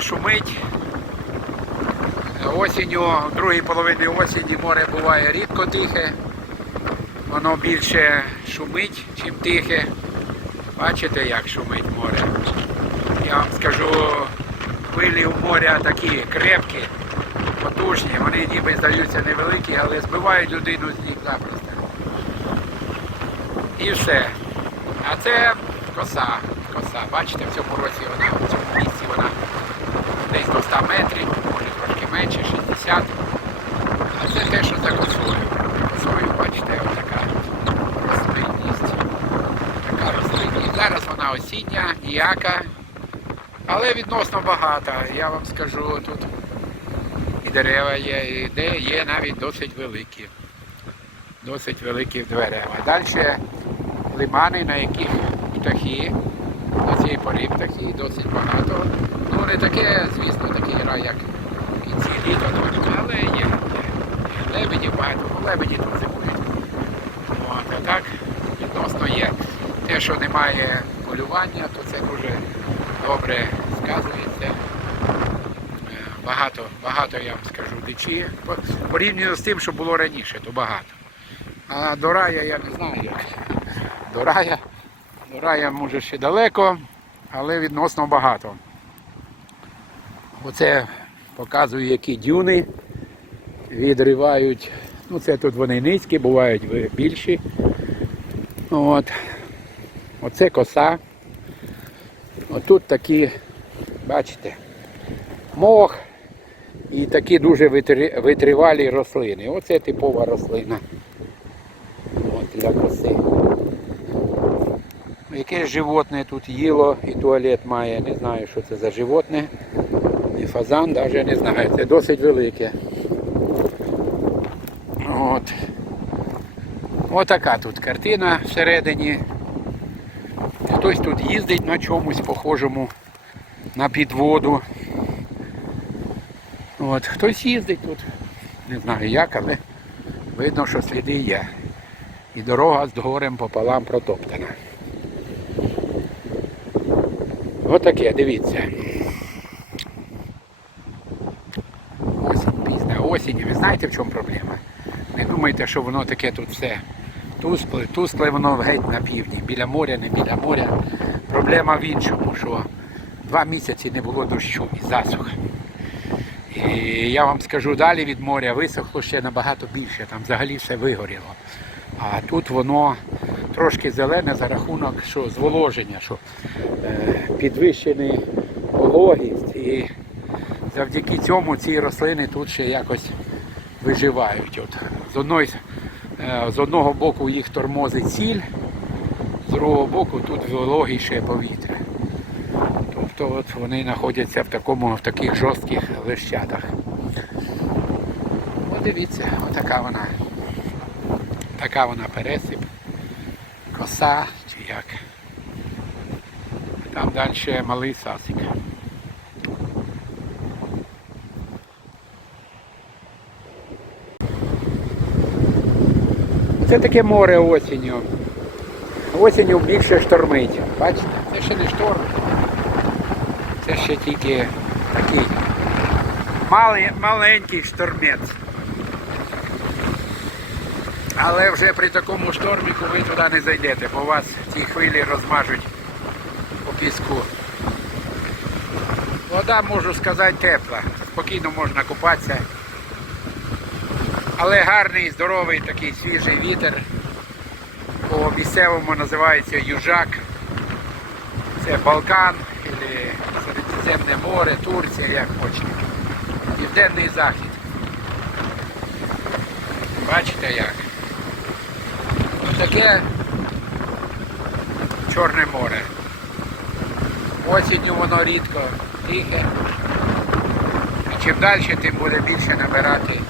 шумить. Осінню, в другій половині осені море буває рідко тихе. Воно більше шумить, чим тихе. Бачите, як шумить море. Я вам скажу, хвилі у моря такі крепкі, потужні. Вони ніби здаються невеликі, але збивають людину з ніг запросто. І все. А це коса. Коса. Бачите, в цьому році вона десь до 100 метрів, може трошки менше, 60. А це те, що за косою. Косою, бачите, отака рослинність. Така рослинність. Зараз вона осіння, ніяка, але відносно багата. Я вам скажу, тут і дерева є, і де є навіть досить великі. Досить великі дерева. Далі лимани, на яких птахи, до цієї пори птахи досить багато. Ну не таке, звісно, такий рай, як в кінці літа, але є. є. І Лебедів багато, ну лебеді тут зимують. От, а так відносно є. Те, що немає полювання, то це дуже добре сказується. Е, Багато, багато, я вам скажу, дичі. По- Порівняно з тим, що було раніше, то багато. А до рая я не знаю як. До рая, до рая може ще далеко, але відносно багато. Оце показує, які дюни відривають. Ну це тут вони низькі, бувають більші. От. Оце коса. Отут такі, бачите, мох і такі дуже витривалі рослини. Оце типова рослина. От для коси. Яке животне тут їло і туалет має, не знаю, що це за животне. І фазан навіть не знаю, це досить велике. От. Отака тут картина всередині. Хтось тут їздить на чомусь похожому на підводу. От, хтось їздить тут. Не знаю як, але видно, що сліди є. І дорога з горем пополам протоптана. Отаке, дивіться. Осінь, пізна осінь. Ви знаєте, в чому проблема? Не думайте, що воно таке тут все тускле, тускле воно геть на півдні. Біля моря, не біля моря. Проблема в іншому, що два місяці не було дощу і засуха. І я вам скажу, далі від моря висохло ще набагато більше, там взагалі все вигоріло. А тут воно трошки зелене за рахунок що, зволоження, що е, підвищений вологість. Завдяки цьому ці рослини тут ще якось виживають. От, з, одної, е, з одного боку їх тормозить сіль, з другого боку тут вологіше повітря. Тобто от вони знаходяться в, такому, в таких жорстких лещатах. От дивіться, отака вона. Така вона пересип, коса чи як. Там далі малий сасик. Це таке море осінню. Осінню більше штормить. Бачите? Це ще не шторм. Це ще тільки такий малий, маленький штормець. Але вже при такому шторміку ви туди не зайдете, бо вас ті хвилі розмажуть по піску. Вода, можу сказати, тепла. Спокійно можна купатися. Але гарний, здоровий такий свіжий вітер. По місцевому називається Южак. Це Балкан, Середземне море, Турція, як хочете. Південний захід. Бачите як? Таке Чорне море. Осінню воно рідко тихе. І чим далі, тим буде більше набирати.